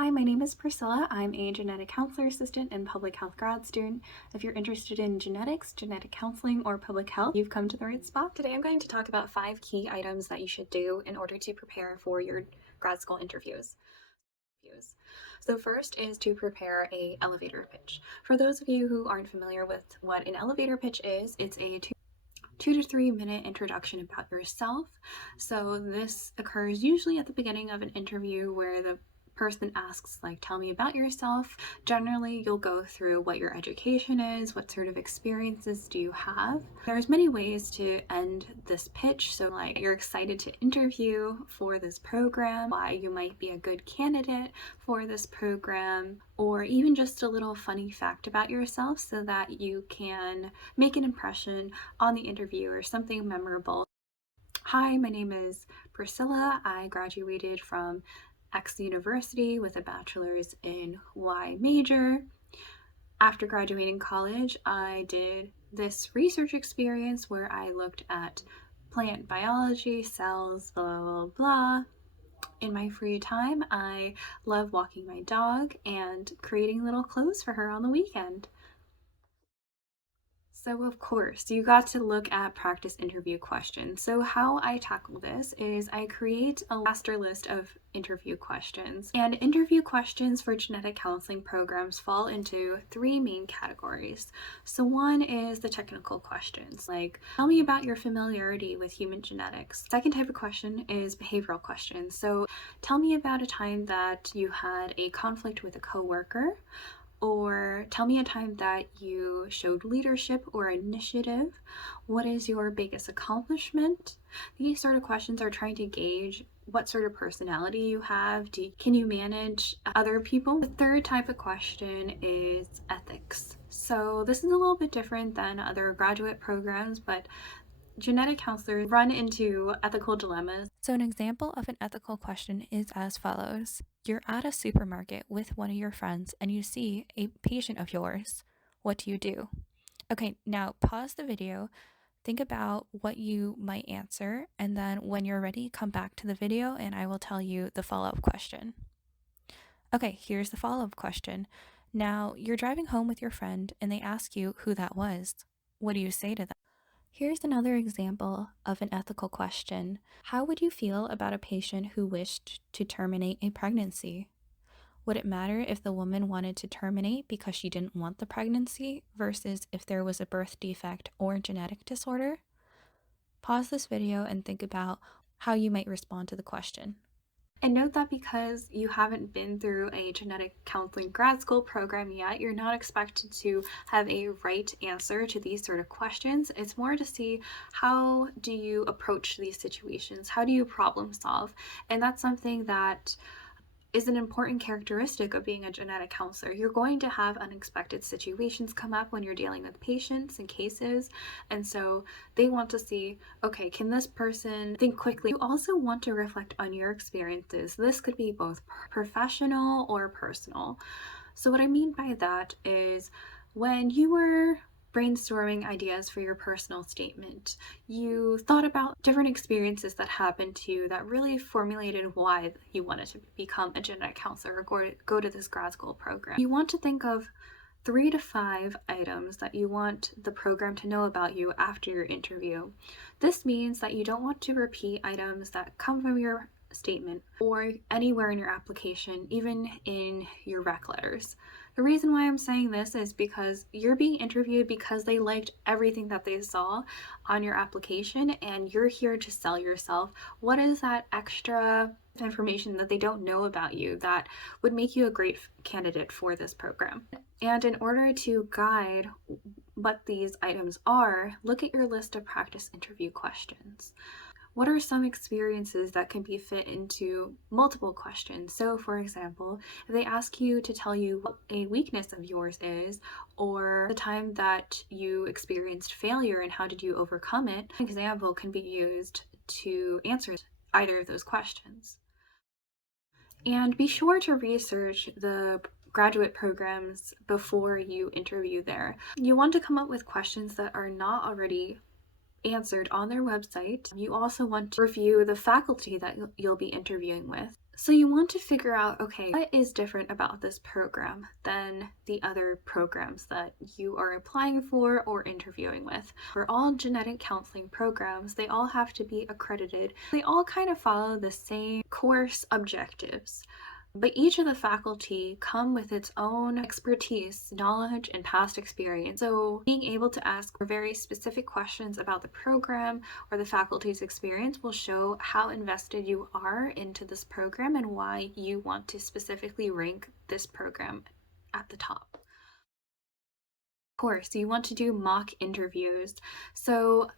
Hi, my name is Priscilla. I'm a genetic counselor assistant and public health grad student. If you're interested in genetics, genetic counseling, or public health, you've come to the right spot. Today I'm going to talk about 5 key items that you should do in order to prepare for your grad school interviews. So first is to prepare a elevator pitch. For those of you who aren't familiar with what an elevator pitch is, it's a 2 to 3 minute introduction about yourself. So this occurs usually at the beginning of an interview where the person asks, like, tell me about yourself. Generally, you'll go through what your education is, what sort of experiences do you have. There's many ways to end this pitch. So like, you're excited to interview for this program, why you might be a good candidate for this program, or even just a little funny fact about yourself so that you can make an impression on the interview or something memorable. Hi, my name is Priscilla. I graduated from X University with a bachelor's in Y major. After graduating college, I did this research experience where I looked at plant biology, cells, blah, blah, blah. In my free time, I love walking my dog and creating little clothes for her on the weekend. So of course, you got to look at practice interview questions. So how I tackle this is I create a master list of interview questions. And interview questions for genetic counseling programs fall into 3 main categories. So one is the technical questions, like tell me about your familiarity with human genetics. Second type of question is behavioral questions. So tell me about a time that you had a conflict with a coworker, or tell me a time that you showed leadership or initiative. What is your biggest accomplishment? These sort of questions are trying to gauge what sort of personality you have. Can you manage other people? The third type of question is ethics. So this is a little bit different than other graduate programs, but genetic counselors run into ethical dilemmas. So, an example of an ethical question is as follows. You're at a supermarket with one of your friends and you see a patient of yours. What do you do? Okay, now pause the video, think about what you might answer, and then when you're ready, come back to the video and I will tell you the follow up question. Okay, here's the follow up question. Now, you're driving home with your friend and they ask you who that was. What do you say to them? Here's another example of an ethical question. How would you feel about a patient who wished to terminate a pregnancy? Would it matter if the woman wanted to terminate because she didn't want the pregnancy versus if there was a birth defect or genetic disorder? Pause this video and think about how you might respond to the question. And note that because you haven't been through a genetic counseling grad school program yet, you're not expected to have a right answer to these sort of questions. It's more to see, how do you approach these situations? How do you problem solve? And that's something that is an important characteristic of being a genetic counselor. You're going to have unexpected situations come up when you're dealing with patients and cases, and so they want to see, okay, can this person think quickly? You also want to reflect on your experiences. This could be both professional or personal. So what I mean by that is, when you were brainstorming ideas for your personal statement, you thought about different experiences that happened to you that really formulated why you wanted to become a genetic counselor or go to this grad school program. You want to think of 3 to 5 items that you want the program to know about you after your interview. This means that you don't want to repeat items that come from your statement or anywhere in your application, even in your rec letters. The reason why I'm saying this is because you're being interviewed because they liked everything that they saw on your application, and you're here to sell yourself. What is that extra information that they don't know about you that would make you a great candidate for this program? And in order to guide what these items are, look at your list of practice interview questions. What are some experiences that can be fit into multiple questions? So for example, if they ask you to tell you what a weakness of yours is, or the time that you experienced failure and how did you overcome it, an example can be used to answer either of those questions. And be sure to research the graduate programs before you interview there. You want to come up with questions that are not already answered on their website. You also want to review the faculty that you'll be interviewing with. So you want to figure out, okay, what is different about this program than the other programs that you are applying for or interviewing with? For all genetic counseling programs, they all have to be accredited. They all kind of follow the same course objectives. But each of the faculty come with its own expertise, knowledge, and past experience. So being able to ask very specific questions about the program or the faculty's experience will show how invested you are into this program and why you want to specifically rank this program at the top. Of course, you want to do mock interviews. So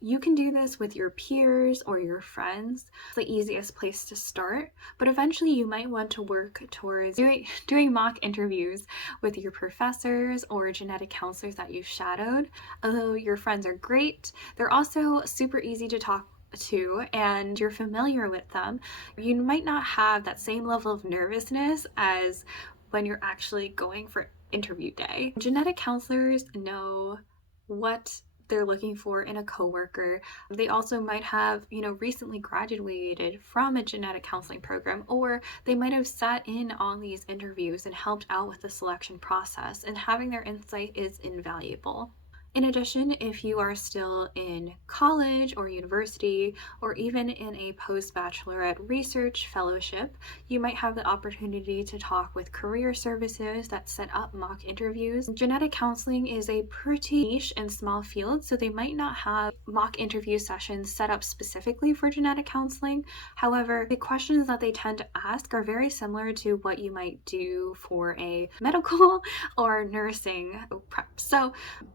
you can do this with your peers or your friends. It's the easiest place to start, but eventually you might want to work towards doing mock interviews with your professors or genetic counselors that you've shadowed. Although your friends are great, they're also super easy to talk to and you're familiar with them. You might not have that same level of nervousness as when you're actually going for interview day. Genetic counselors know what they're looking for in a coworker. They also might have, recently graduated from a genetic counseling program, or they might have sat in on these interviews and helped out with the selection process, and having their insight is invaluable. In addition, if you are still in college or university, or even in a post-bachelorette research fellowship, you might have the opportunity to talk with career services that set up mock interviews. Genetic counseling is a pretty niche and small field, so they might not have mock interview sessions set up specifically for genetic counseling. However, the questions that they tend to ask are very similar to what you might do for a medical or nursing prep. So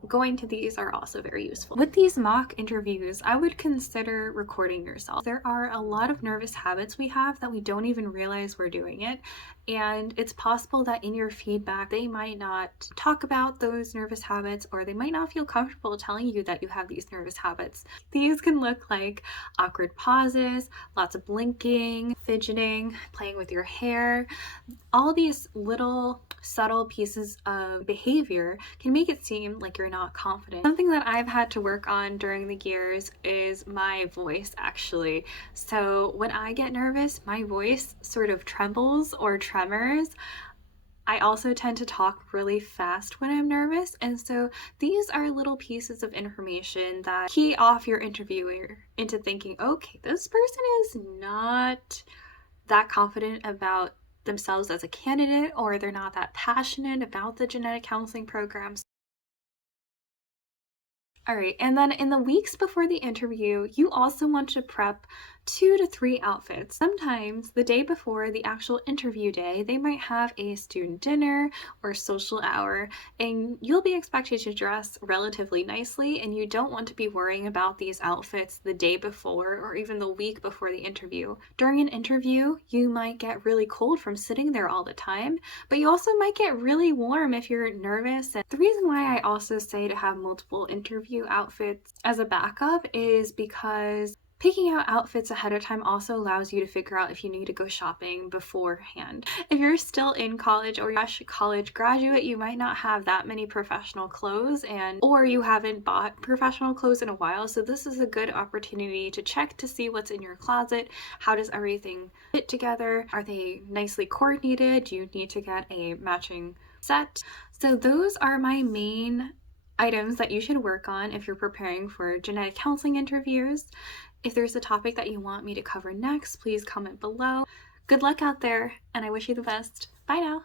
going to these are also very useful. With these mock interviews, I would consider recording yourself. There are a lot of nervous habits we have that we don't even realize we're doing it. And it's possible that in your feedback, they might not talk about those nervous habits, or they might not feel comfortable telling you that you have these nervous habits. These can look like awkward pauses, lots of blinking, fidgeting, playing with your hair. All these little subtle pieces of behavior can make it seem like you're not confident. Something that I've had to work on during the years is my voice, actually. So when I get nervous, my voice sort of trembles or tremors. I also tend to talk really fast when I'm nervous, and so these are little pieces of information that key off your interviewer into thinking, okay, this person is not that confident about themselves as a candidate, or they're not that passionate about the genetic counseling programs. All right, and then in the weeks before the interview, you also want to prep 2 to 3 outfits. Sometimes the day before the actual interview day, they might have a student dinner or social hour, and you'll be expected to dress relatively nicely, and you don't want to be worrying about these outfits the day before or even the week before the interview. During an interview, you might get really cold from sitting there all the time, but you also might get really warm if you're nervous. And the reason why I also say to have multiple interview outfits as a backup is because picking out outfits ahead of time also allows you to figure out if you need to go shopping beforehand. If you're still in college or you're a college graduate, you might not have that many professional clothes, or you haven't bought professional clothes in a while. So this is a good opportunity to check to see what's in your closet. How does everything fit together? Are they nicely coordinated? Do you need to get a matching set? So those are my main items that you should work on if you're preparing for genetic counseling interviews. If there's a topic that you want me to cover next, please comment below. Good luck out there, and I wish you the best. Bye now.